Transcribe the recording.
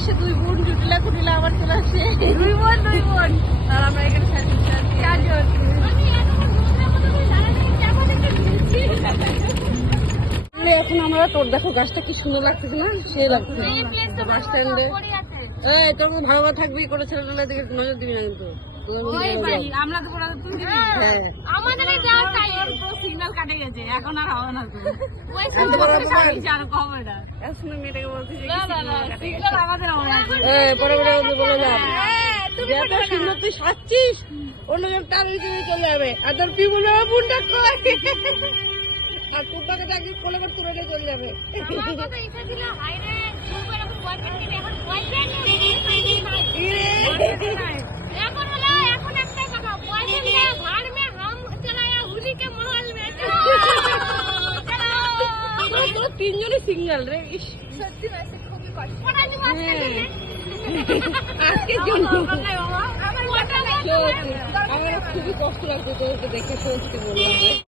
আসে, দুই বোন জুটিলা কুটিলা আবার চলে আসে, দুই বোন আর আমরা এখানে চারজন। এখন আমরা তোর দেখো গাছটা কি সুন্দর লাগতেছে না, সে লাগছে বাস স্ট্যান্ডে। এই তোর মতো ভালো থাকবি, করে ছেলেটা দিকে নজর দিবি না কিন্তু। আমরা তো পড়া তুমি হ্যাঁ আমাদের যাওয়ার টাইম সিগন্যাল কাটে গেছে, এখন আর হবে না। ওই জানো খবরটা শুনে মেয়েটাকে বলতেছি সিগন্যাল আমাদের হবে না। পরে পরে বলে যা এত সুন্দর তুই সাজছিস, অন্যজন তার ভিতরে চলে যাবে, আর তোর পি বলে বোনটা কয়, আর কুটাকে তাকে কোলে করে তুলে নিয়ে চলে যাবে। তিনজনে সিঙ্গেল রে, আজকের জন্য আমার খুবই কষ্ট লাগছে তোকে দেখে, সত্যি বললাম।